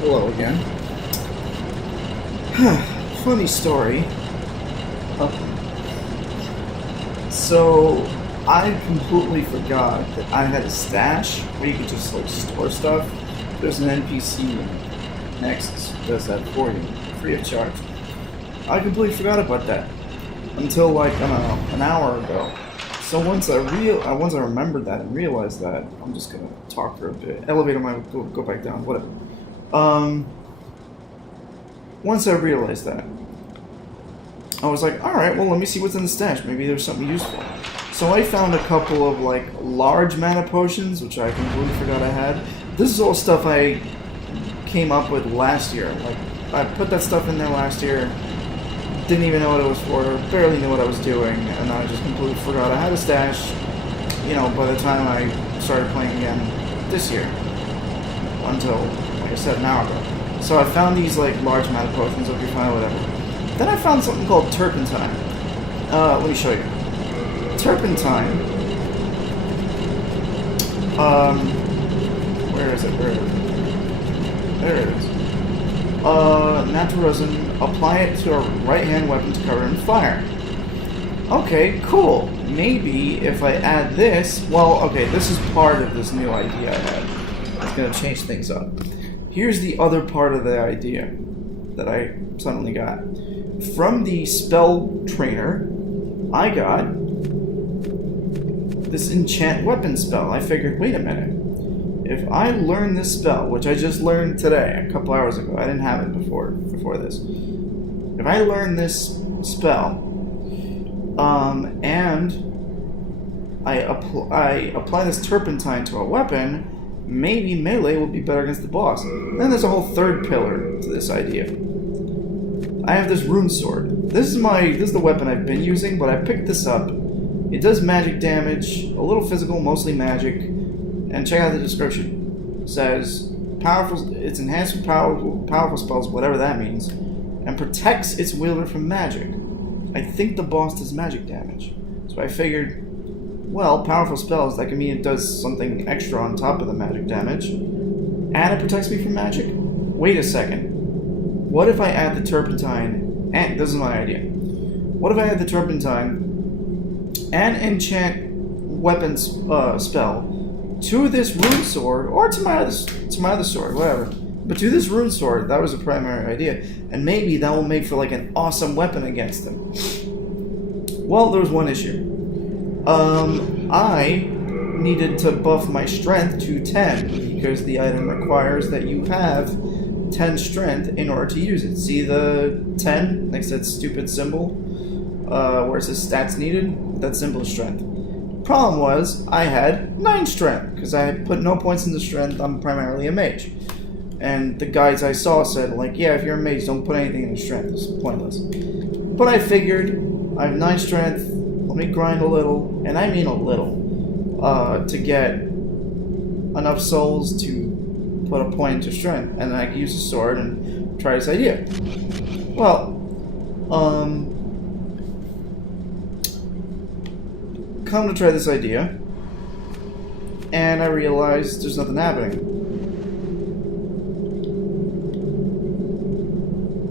Hello again. Funny story. So, I completely forgot that I had a stash where you could just like store stuff. There's an NPC next that does that for you, free of charge. I completely forgot about that until like I don't know, an hour ago. So once I remembered that and realized that, I'm just gonna talk for a bit. Elevator might go back down, whatever. Once I realized that, I was like, alright, well let me see what's in the stash. Maybe there's something useful. So I found a couple of like large mana potions, which I completely forgot I had. This is all stuff I came up with last year. Like I put that stuff in there last year, didn't even know what it was for, barely knew what I was doing, and I just completely forgot I had a stash, you know, by the time I started playing again this year. Until, like I said, an hour ago. So I found these like large mana potions, okay, fine, whatever. Then I found something called turpentine. Let me show you. Turpentine. Where is it? Where is it? There it is. Natural resin. Apply it to a right-hand weapon to cover in fire. Okay, cool. Maybe if I add this, well, okay, this is part of this new idea I had. It's gonna change things up. Here's the other part of the idea that I suddenly got. From the spell trainer, I got this enchant weapon spell. I figured, wait a minute. If I learn this spell, which I just learned today, a couple hours ago, I didn't have it before this. If I learn this spell, and I apply this turpentine to a weapon, maybe melee will be better against the boss. Then there's a whole third pillar to this idea. I have this rune sword. This is the weapon I've been using, but I picked this up. It does magic damage, a little physical, mostly magic. And check out the description. It says it's enhanced with powerful spells, whatever that means, and protects its wielder from magic. I think the boss does magic damage. So I figured, well, powerful spells, that can mean it does something extra on top of the magic damage. And it protects me from magic? Wait a second. What if I add the turpentine, and this is my idea. What if I add the turpentine and enchant weapons spell to this rune sword, or to my other sword, whatever. But to this rune sword, that was the primary idea. And maybe that will make for like an awesome weapon against them. Well, there was one issue. I needed to buff my strength to 10, because the item requires that you have 10 strength in order to use it. See the 10 next to that stupid symbol? Where it says stats needed? That symbol is strength. Problem was, I had 9 strength, because I had put no points into strength. I'm primarily a mage. And the guides I saw said, like, yeah, if you're a mage, don't put anything into strength. It's pointless. But I figured, I have 9 strength, let me grind a little, and I mean a little, to get enough souls to put a point into strength, and then I can use the sword and try this idea. Well, come to try this idea, and I realized there's nothing happening.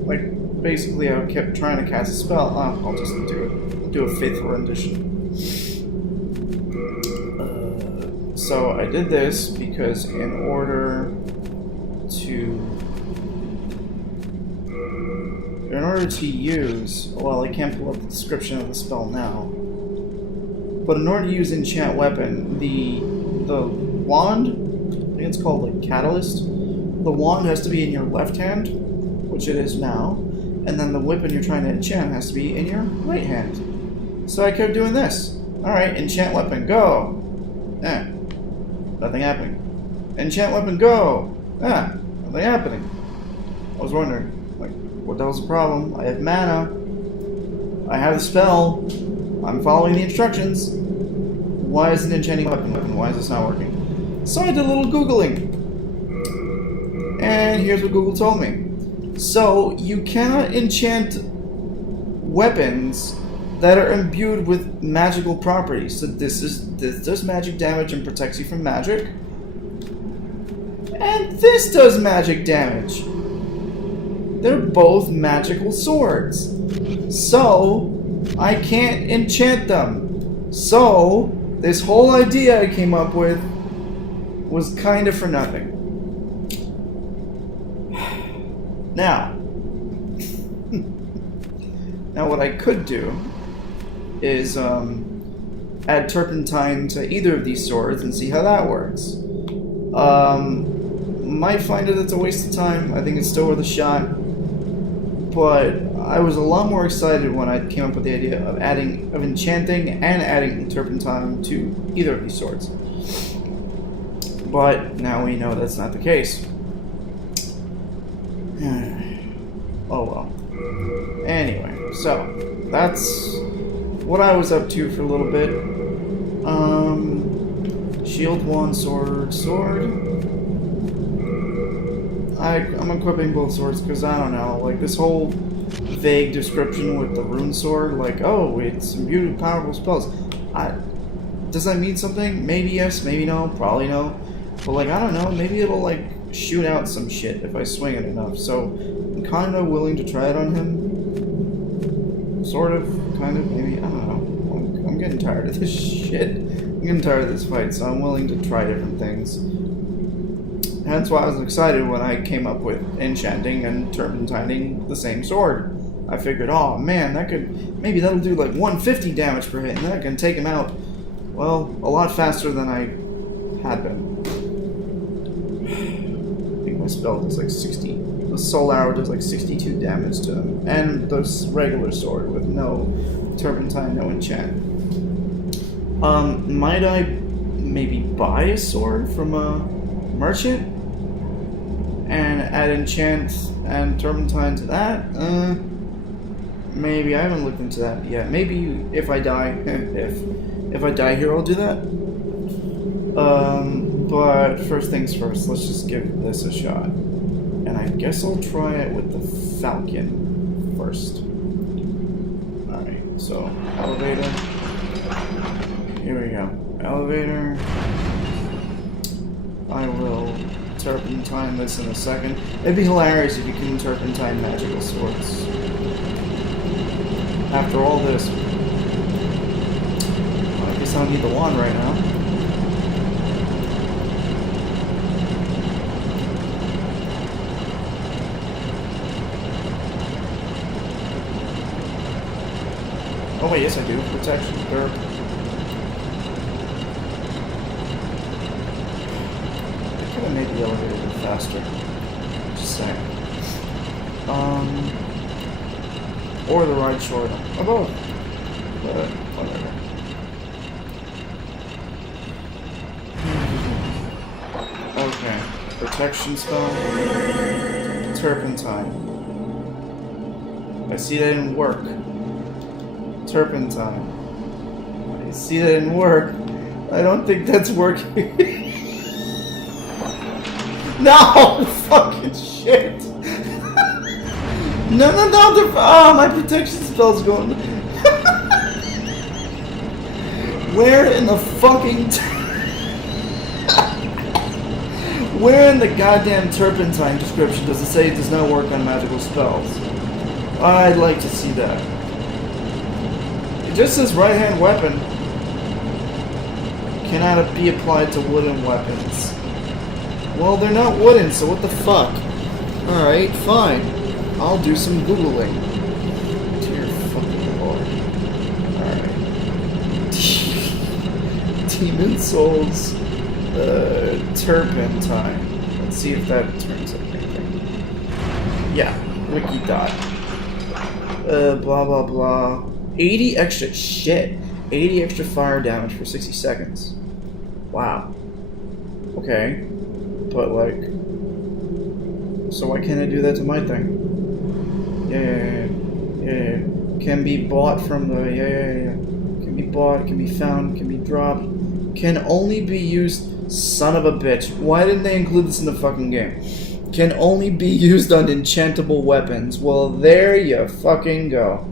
Like, basically I kept trying to cast a spell. I'll just do a faithful rendition. So I did this because in order to use, well, I can't pull up the description of the spell now. But in order to use enchant weapon, the wand, I think it's called like catalyst. The wand has to be in your left hand, which it is now, and then the weapon you're trying to enchant has to be in your right hand. So I kept doing this. All right, enchant weapon, go. Nothing happening. Enchant weapon, go. Nothing happening. I was wondering, like, what the hell's the problem? I have mana. I have the spell. I'm following the instructions. Why isn't enchanting weapon? Why is this not working? So I did a little Googling. And here's what Google told me. So you cannot enchant weapons that are imbued with magical properties. So this does magic damage and protects you from magic. And this does magic damage. They're both magical swords. So, I can't enchant them. So, this whole idea I came up with was kind of for nothing. Now what I could do is add turpentine to either of these swords and see how that works. Might find it it's a waste of time. I think it's still worth a shot. But I was a lot more excited when I came up with the idea of enchanting and adding turpentine to either of these swords. But now we know that's not the case. Oh well. Anyway, so that's what I was up to for a little bit. Shield 1, sword. I'm equipping both swords because I don't know, like this whole vague description with the rune sword, like, oh, it's imbued with powerful spells. Does that mean something? Maybe yes, maybe no, probably no. But like, I don't know, maybe it'll like shoot out some shit if I swing it enough. So I'm kind of willing to try it on him. Sort of, kind of, maybe, I don't know. I'm getting tired of this shit. I'm getting tired of this fight, so I'm willing to try different things. That's why I was excited when I came up with enchanting and turpentining the same sword. I figured, oh man, maybe that'll do like 150 damage per hit, and that can take him out, well, a lot faster than I had been. I think my spell does like 60. The soul arrow does like 62 damage to him, and the regular sword with no turpentine, no enchant. Might I maybe buy a sword from a merchant and add enchant and turpentine to that? Maybe. I haven't looked into that yet. Maybe if I die, if I die here, I'll do that. But first things first, let's just give this a shot. And I guess I'll try it with the falcon first. Alright, so elevator. Here we go. Elevator. I will turpentine this in a second. It'd be hilarious if you can turpentine magical swords. After all this. Well, I guess I don't need the wand right now. Oh wait, yes I do. Protection. Derp. Made the elevator a bit faster. Just saying. Or the ride shorter. Or both. But whatever. Okay. Protection spell. Turpentine. I see that didn't work. Turpentine. I see that didn't work. I don't think that's working. No! Fucking shit! No, oh, my protection spell's going. Where in the fucking... Where in the goddamn turpentine description does it say it does not work on magical spells? I'd like to see that. It just says right-hand weapon cannot be applied to wooden weapons. Well, they're not wooden, so what the fuck? Alright, fine. I'll do some Googling. Dear fucking lord. Alright. Demon Souls, turpentine. Let's see if that turns up anything. Yeah, wiki dot. Blah blah blah. 80 extra shit. 80 extra fire damage for 60 seconds. Wow. Okay. But like, so why can't I do that to my thing? Yeah. Can be bought from the, yeah. Can be bought, can be found, can be dropped. Can only be used, son of a bitch. Why didn't they include this in the fucking game? Can only be used on enchantable weapons. Well, there you fucking go.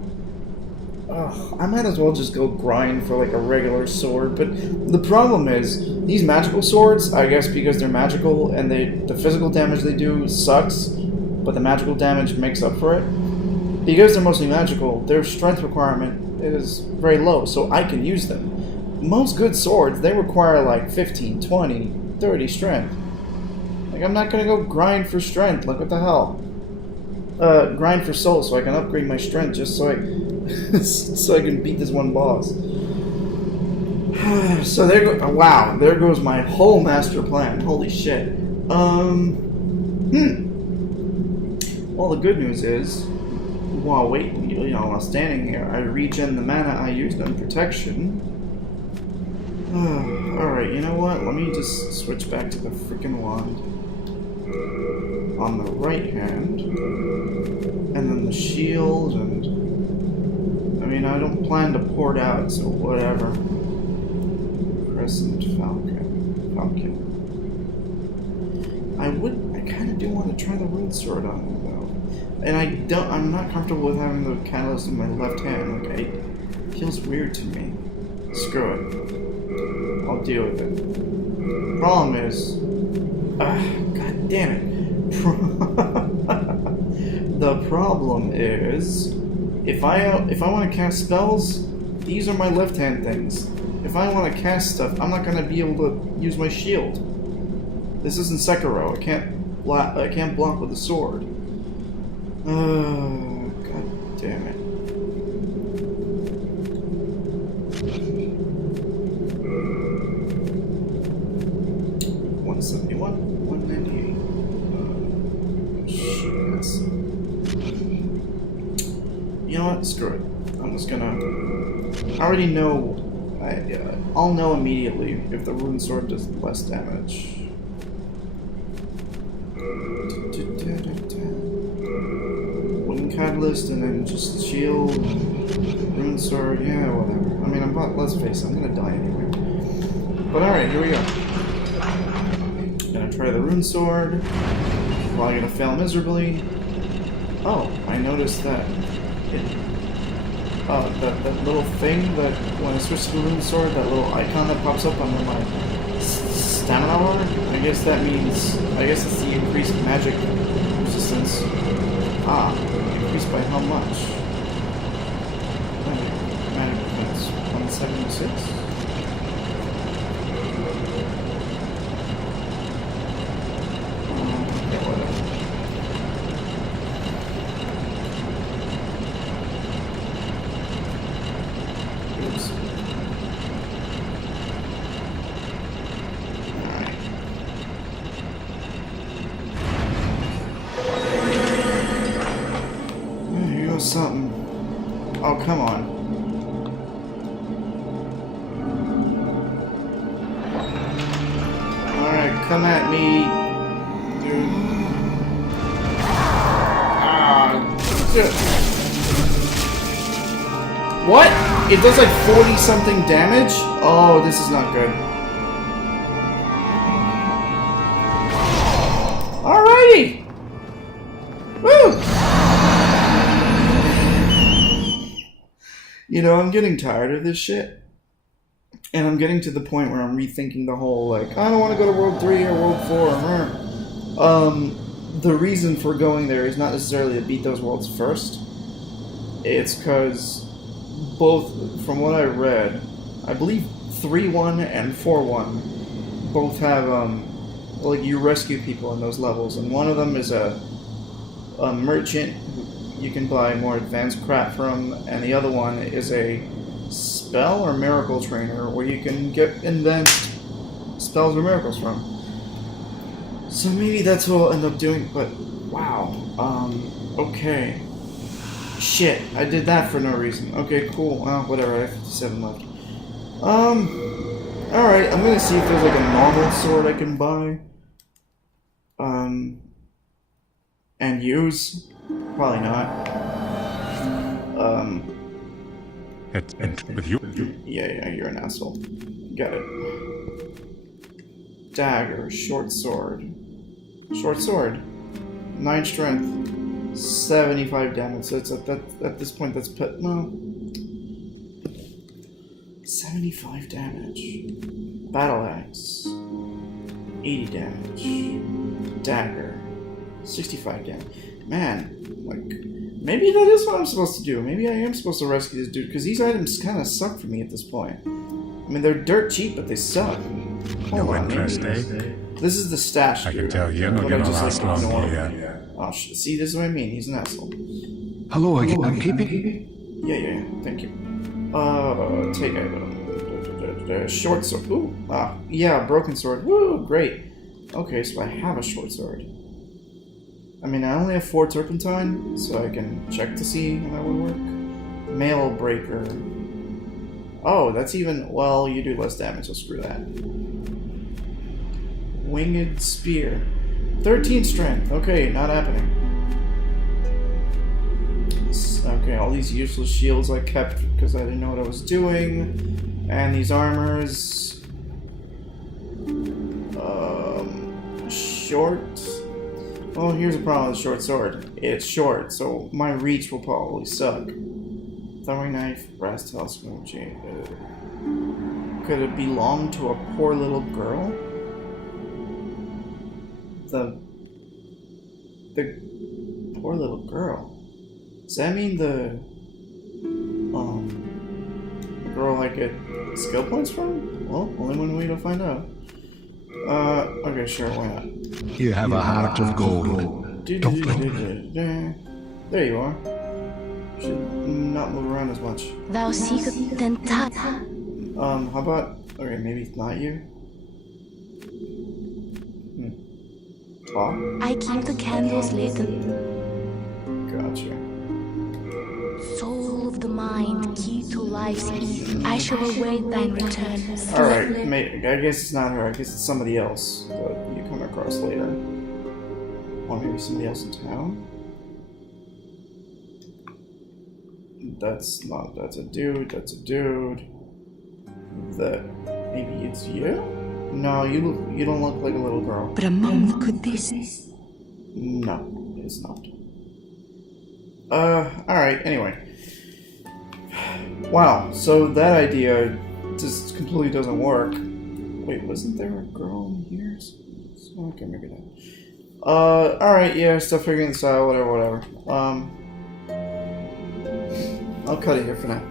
I might as well just go grind for like a regular sword, but the problem is these magical swords, I guess because they're magical and the physical damage they do sucks, but the magical damage makes up for it. Because they're mostly magical, their strength requirement is very low, so I can use them. Most good swords, they require like 15, 20, 30 strength. Like, I'm not gonna go grind for strength, like what the hell? Grind for soul so I can upgrade my strength just so I so I can beat this one boss. So there go. Wow, there goes my whole master plan. Holy shit. Well, the good news is, while while standing here, I regen the mana I used on protection. Alright, you know what? Let me just switch back to the freaking wand. On the right hand. And then the shield, and... I mean, I don't plan to pour it out, so whatever. Crescent Falcon. I kind of do want to try the rune sword on him, though. And I'm not comfortable with having the catalyst in my left hand. Like, it feels weird to me. Screw it. I'll deal with it. Problem is... God damn it. The problem is... If I want to cast spells, these are my left-hand things. If I want to cast stuff, I'm not going to be able to use my shield. This isn't Sekiro. I can't block with a sword. God damn it. You know what? Screw it. I'm just gonna... I already know... I'll know immediately if the rune sword does less damage. Wooden catalyst and then just shield, rune sword, yeah, whatever. I mean, let's face it, I'm gonna die anyway. But alright, here we go. Gonna try the rune sword. Probably gonna fail miserably. Oh, I noticed that. That little thing that when I switch to the rune sword, that little icon that pops up under my stamina bar, I guess it's the increased magic resistance. Increased by how much? Magic defense 176? Something. Oh, come on. Alright, come at me, dude. What? It does like 40-something damage? Oh, this is not good. Alrighty! Woo! You know, I'm getting tired of this shit. And I'm getting to the point where I'm rethinking the whole, like, I don't want to go to World 3 or World 4. The reason for going there is not necessarily to beat those worlds first. It's because both, from what I read, I believe 3-1 and 4-1 both have, like, you rescue people in those levels. And one of them is a merchant who you can buy more advanced crap from, and the other one is a spell or miracle trainer where you can get advanced spells or miracles from. So maybe that's what I'll end up doing, but wow. Okay. Shit, I did that for no reason. Okay, cool. Well, whatever, I have 57 left. Alright, I'm gonna see if there's like a normal sword I can buy. And use. Probably not. And with you? Yeah, you're an asshole. Get it. Dagger, short sword. Short sword. 9 strength. 75 damage. So it's at this point that's put. No. 75 damage. Battle Axe. 80 damage. Dagger. 65 damage. Man, like, maybe that is what I'm supposed to do. Maybe I am supposed to rescue this dude, because these items kind of suck for me at this point. I mean, they're dirt cheap, but they suck. No interest, eh? This is the stash, I dude. can tell you're not But gonna I just, last like, long ignore here. him. Oh, see, this is what I mean. He's an asshole. Hello again, keeping? Yeah, thank you. Take item. Short sword. Ooh, yeah, broken sword. Woo, great. Okay, so I have a short sword. I mean, I only have 4 turpentine, so I can check to see how that would work. Mail breaker. Oh, that's even... Well, you do less damage, so screw that. Winged spear. 13 strength. Okay, not happening. Okay, all these useless shields I kept because I didn't know what I was doing. And these armors. Short. Well, here's a problem with the short sword. It's short, so my reach will probably suck. Throwing knife, brass telescope, could it belong to a poor little girl? The poor little girl. Does that mean the girl I get skill points from? Well, only one way to find out. Okay, sure, why not? You have a heart of gold. There you are. Should not move around as much. Thou seekest tentat. How about... Okay, maybe it's not you? Talk? I keep the candles lit. Gotcha. Soul of the mind, key to life's eve. I shall await thine return. Alright, I guess it's not her. I guess it's somebody else that you come across later. Or maybe somebody else in town? That's a dude. Maybe it's you? No, you don't look like a little girl. But among could this? No, it's not. Alright, anyway. Wow, so that idea just completely doesn't work. Wait, wasn't there a girl in here? Okay, maybe not. Alright, yeah, still figuring this out, whatever. I'll cut it here for now.